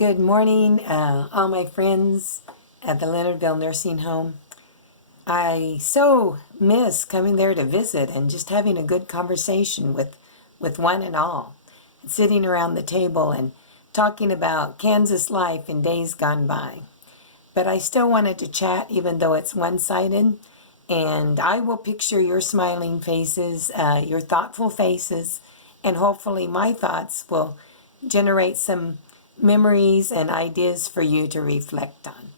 Good morning, all my friends at the Leonardville Nursing Home. I so miss coming there to visit and just having a good conversation with one and all, sitting around the table and talking about Kansas life in days gone by. But I still wanted to chat even though it's one-sided, and I will picture your smiling faces, your thoughtful faces, and hopefully my thoughts will generate some memories and ideas for you to reflect on.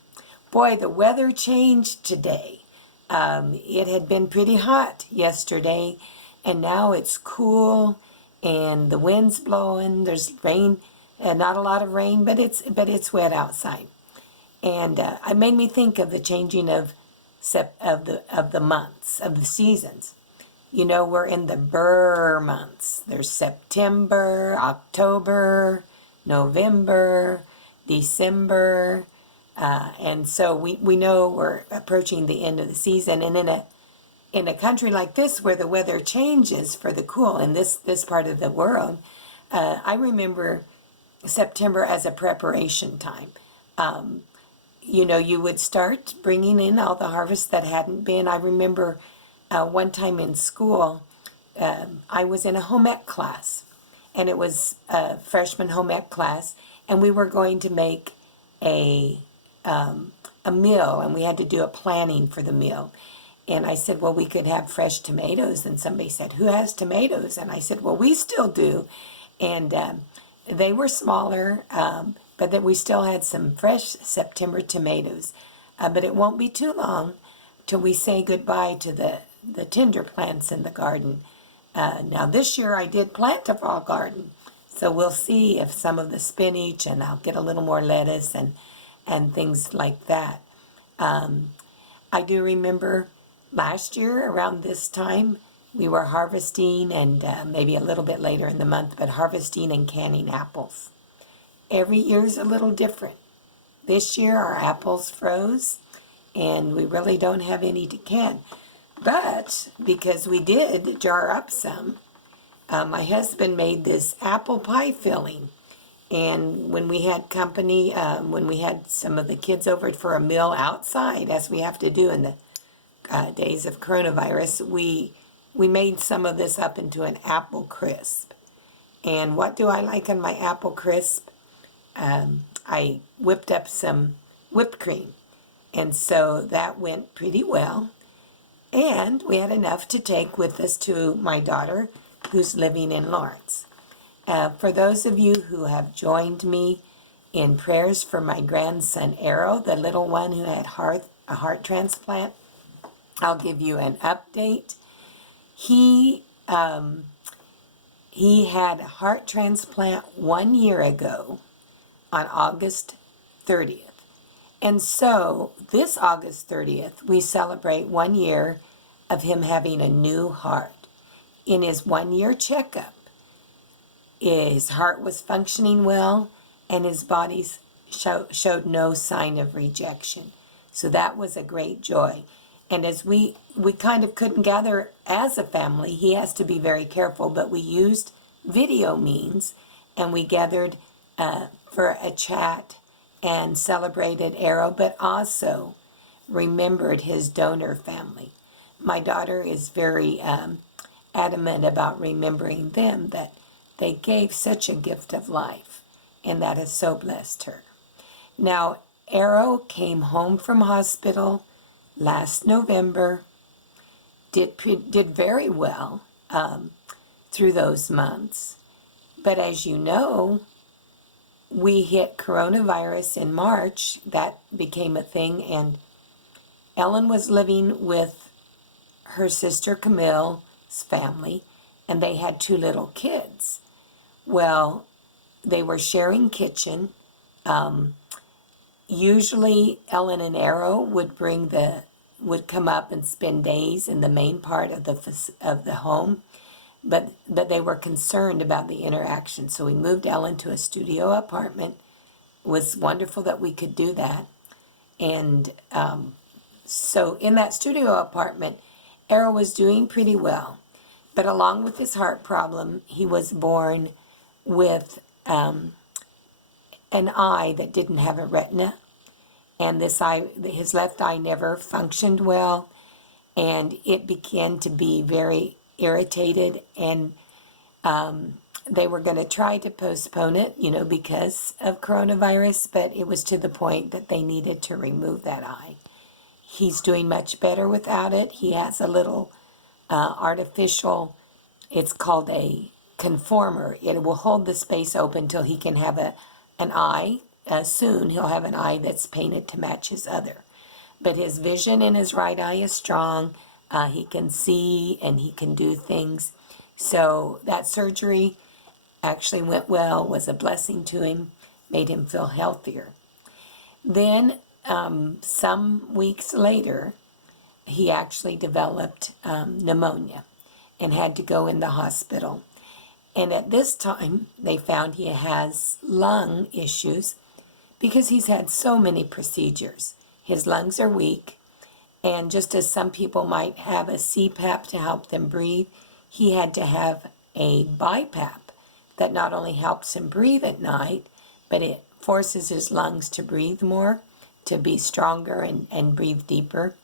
Boy, the weather changed today. It had been pretty hot yesterday, and now it's cool, and the wind's blowing. There's rain, not a lot of rain, but it's wet outside, and it made me think of the changing of the months of the seasons. You know, we're in the Brrrr months. There's September, October, November, December, and so we know we're approaching the end of the season. And in a country like this where the weather changes for the cool in this part of the world, I remember September as a preparation time. You know, you would start bringing in all the harvest that hadn't been. I remember one time in school, I was in a home ec class, and it was a freshman home ec class, and we were going to make a meal, and we had to do a planning for the meal. And I said, well, we could have fresh tomatoes. And somebody said, who has tomatoes? And I said, well, we still do. And they were smaller, but that we still had some fresh September tomatoes. But it won't be too long till we say goodbye to the tender plants in the garden. Now this year I did plant a fall garden, so we'll see if some of the spinach, and I'll get a little more lettuce and things like that. I do remember last year around this time we were harvesting, and maybe a little bit later in the month, but harvesting and canning apples. Every year's a little different. This year our apples froze, and we really don't have any to can. But because we did jar up some, my husband made this apple pie filling. And when we had company, when we had some of the kids over for a meal outside, as we have to do in the days of coronavirus, we made some of this up into an apple crisp. And what do I like on my apple crisp? I whipped up some whipped cream. And so that went pretty well. And we had enough to take with us to my daughter, who's living in Lawrence. For those of you who have joined me in prayers for my grandson Arrow, the little one who had a heart transplant, I'll give you an update. He had a heart transplant 1 year ago on August 30th. And so this August 30th, we celebrate 1 year of him having a new heart. In his 1 year checkup, his heart was functioning well, and his body showed no sign of rejection. So that was a great joy. And as we kind of couldn't gather as a family, he has to be very careful, but we used video means, and we gathered for a chat and celebrated Arrow, but also remembered his donor family. My daughter is very adamant about remembering them, that they gave such a gift of life, and that has so blessed her. Now, Arrow came home from hospital last November, did very well through those months, but as you know, we hit coronavirus in March. That became a thing, and Ellen was living with her sister Camille's family, and they had 2 little kids. Well, they were sharing kitchen. Usually Ellen and Arrow would come up and spend days in the main part of the home. But they were concerned about the interaction, so we moved Ellen to a studio apartment. It was wonderful that we could do that. And so in that studio apartment, Arrow was doing pretty well. But along with his heart problem, he was born with an eye that didn't have a retina, and this eye, his left eye never functioned well, and it began to be very irritated, and they were going to try to postpone it, because of coronavirus, but it was to the point that they needed to remove that eye. He's doing much better without it. He has a little artificial, it's called a conformer. It will hold the space open till he can have an eye. Soon he'll have an eye that's painted to match his other. But his vision in his right eye is strong. He can see and he can do things. So that surgery actually went well, was a blessing to him, made him feel healthier. Then some weeks later, he actually developed pneumonia and had to go in the hospital. And at this time, they found he has lung issues because he's had so many procedures. His lungs are weak, and just as some people might have a CPAP to help them breathe, he had to have a BiPAP that not only helps him breathe at night, but it forces his lungs to breathe more, to be stronger and breathe deeper.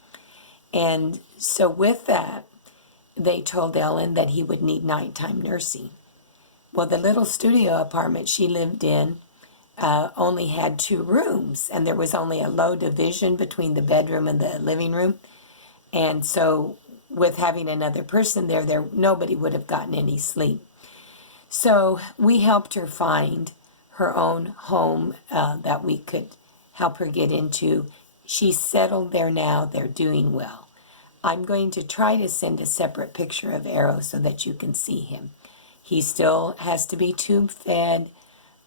And so with that, they told Ellen that he would need nighttime nursing. Well, the little studio apartment she lived in only had 2 rooms, and there was only a low division between the bedroom and the living room. And so with having another person there nobody would have gotten any sleep. So we helped her find her own home that we could help her get into. She's settled there now. They're doing well. I'm going to try to send a separate picture of Arrow so that you can see him. He still has to be tube fed,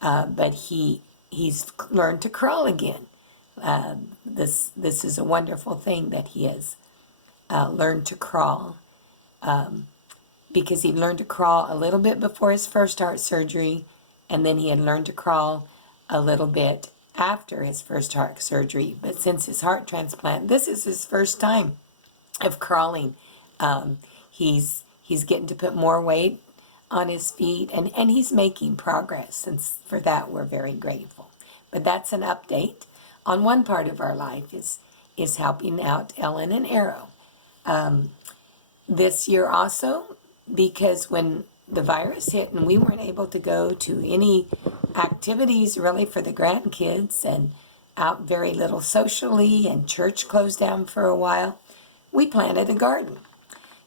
but he's learned to crawl again. This is a wonderful thing that he has learned to crawl, because he learned to crawl a little bit before his first heart surgery, and then he had learned to crawl a little bit after his first heart surgery. But since his heart transplant, this is his first time of crawling. He's getting to put more weight on his feet, and he's making progress, and for that we're very grateful. But that's an update on one part of our life, is helping out Ellen and Arrow. This year also, because when the virus hit and we weren't able to go to any activities really for the grandkids, and out very little socially, and church closed down for a while, we planted a garden.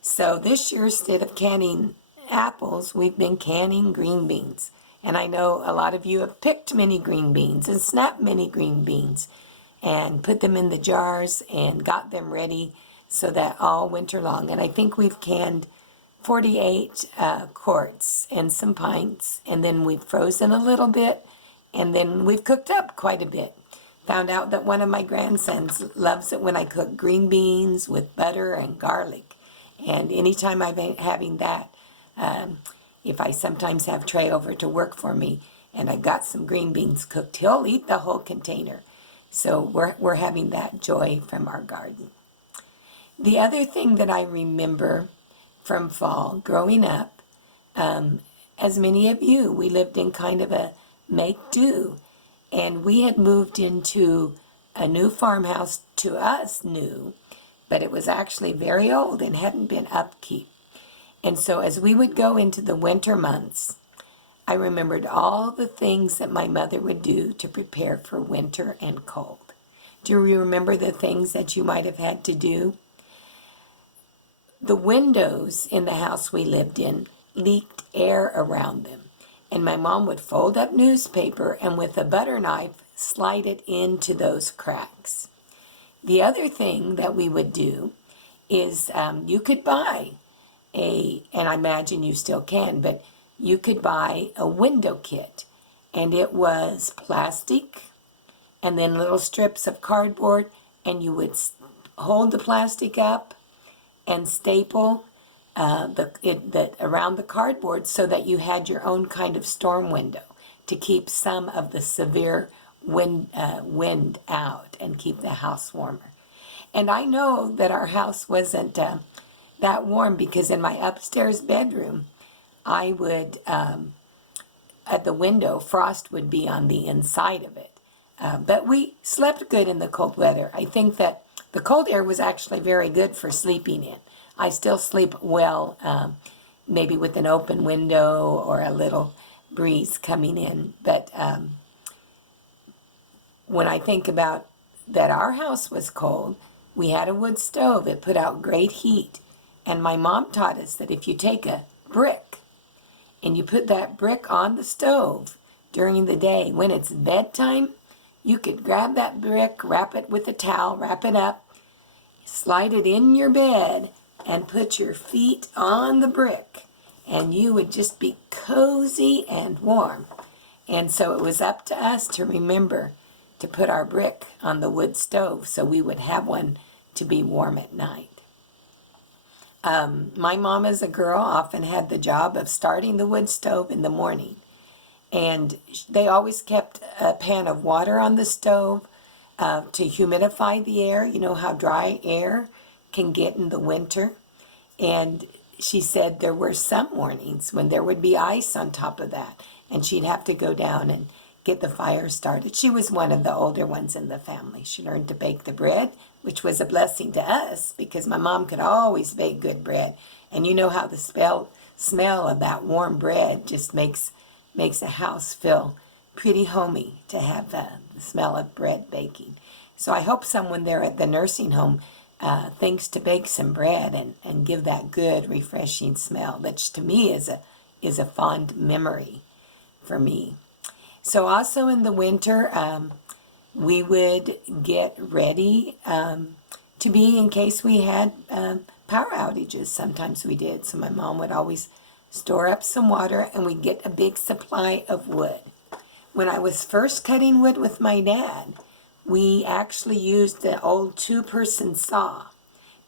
So this year, instead of canning apples, we've been canning green beans. And I know a lot of you have picked many green beans and snapped many green beans and put them in the jars and got them ready so that all winter long. And I think we've canned 48 quarts and some pints, and then we've frozen a little bit, and then we've cooked up quite a bit. Found out that one of my grandsons loves it when I cook green beans with butter and garlic. And anytime I'm having that, if I sometimes have Trey over to work for me and I've got some green beans cooked, he'll eat the whole container. So we're having that joy from our garden. The other thing that I remember from fall, growing up, as many of you, we lived in kind of a make-do, and we had moved into a new farmhouse, to us new, but it was actually very old and hadn't been upkeep. And so as we would go into the winter months, I remembered all the things that my mother would do to prepare for winter and cold. Do you remember the things that you might have had to do? The windows in the house we lived in leaked air around them. And my mom would fold up newspaper and with a butter knife slide it into those cracks. The other thing that we would do is you could buy and I imagine you still can, but you could buy a window kit, and it was plastic and then little strips of cardboard, and you would hold the plastic up and staple around the cardboard so that you had your own kind of storm window to keep some of the severe wind out and keep the house warmer. And I know that our house wasn't that warm, because in my upstairs bedroom, I would at the window, frost would be on the inside of it. But we slept good in the cold weather. I think that the cold air was actually very good for sleeping in. I still sleep well, maybe with an open window or a little breeze coming in. But when I think about that our house was cold, we had a wood stove. It put out great heat. And my mom taught us that if you take a brick and you put that brick on the stove during the day, when it's bedtime, you could grab that brick, wrap it with a towel, wrap it up, slide it in your bed, and put your feet on the brick. And you would just be cozy and warm. And so it was up to us to remember to put our brick on the wood stove so we would have one to be warm at night. My mom as a girl often had the job of starting the wood stove in the morning. And they always kept a pan of water on the stove to humidify the air. You know how dry air can get in the winter. And she said there were some mornings when there would be ice on top of that. And she'd have to go down and get the fire started. She was one of the older ones in the family. She learned to bake the bread, which was a blessing to us because my mom could always bake good bread. And you know how the smell of that warm bread just makes a house feel pretty homey to have the smell of bread baking. So I hope someone there at the nursing home thinks to bake some bread and give that good, refreshing smell, which to me is a fond memory for me. So also in the winter, we would get ready to be in case we had power outages. Sometimes we did. So my mom would always store up some water and we'd get a big supply of wood. When I was first cutting wood with my dad, we actually used the old 2-person saw.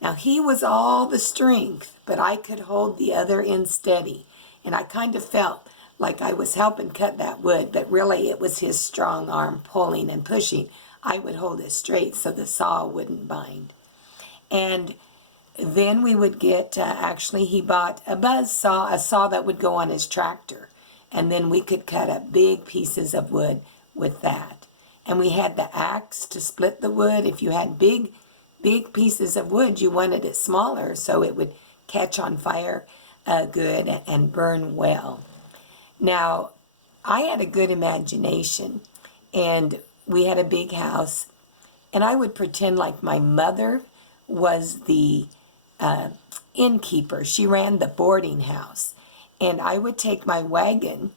Now he was all the strength, but I could hold the other end steady. And I kind of felt like I was helping cut that wood, but really it was his strong arm pulling and pushing. I would hold it straight so the saw wouldn't bind. And then we would get, actually he bought a buzz saw, a saw that would go on his tractor. And then we could cut up big pieces of wood with that. And we had the axe to split the wood. If you had big pieces of wood, you wanted it smaller so it would catch on fire good and burn well. Now, I had a good imagination, and we had a big house, and I would pretend like my mother was the innkeeper. She ran the boarding house, and I would take my wagon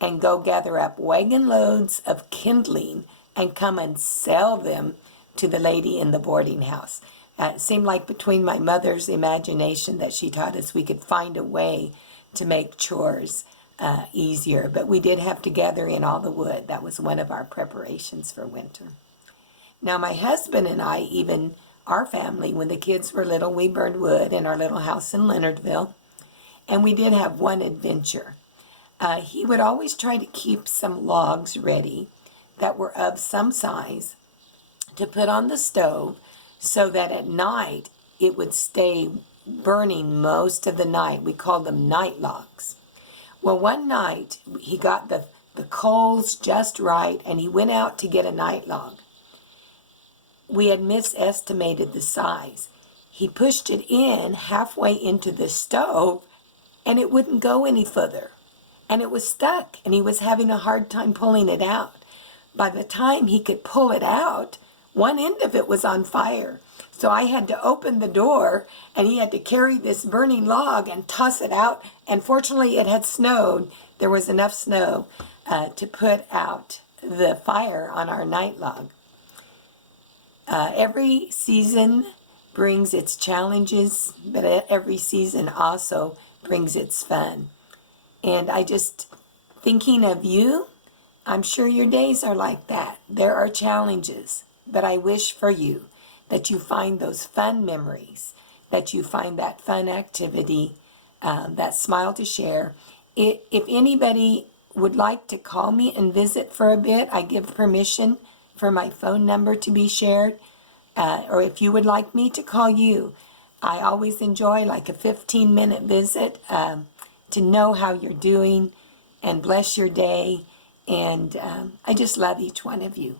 and go gather up wagon loads of kindling and come and sell them to the lady in the boarding house. It seemed like between my mother's imagination that she taught us we could find a way to make chores easier, but we did have to gather in all the wood. That was one of our preparations for winter. Now my husband and I, even our family, when the kids were little, we burned wood in our little house in Leonardville, and we did have one adventure. He would always try to keep some logs ready that were of some size to put on the stove so that at night it would stay burning most of the night. We called them night logs. Well, one night he got the coals just right and he went out to get a night log. We had misestimated the size. He pushed it in halfway into the stove and it wouldn't go any further. And it was stuck and he was having a hard time pulling it out. By the time he could pull it out, one end of it was on fire. So I had to open the door and he had to carry this burning log and toss it out. And fortunately it had snowed. There was enough snow to put out the fire on our night log. Every season brings its challenges, but every season also brings its fun. And I just, thinking of you, I'm sure your days are like that. There are challenges, but I wish for you that you find those fun memories, that you find that fun activity, that smile to share. If anybody would like to call me and visit for a bit, I give permission for my phone number to be shared. Or if you would like me to call you, I always enjoy like a 15-minute visit to know how you're doing and bless your day. And I just love each one of you.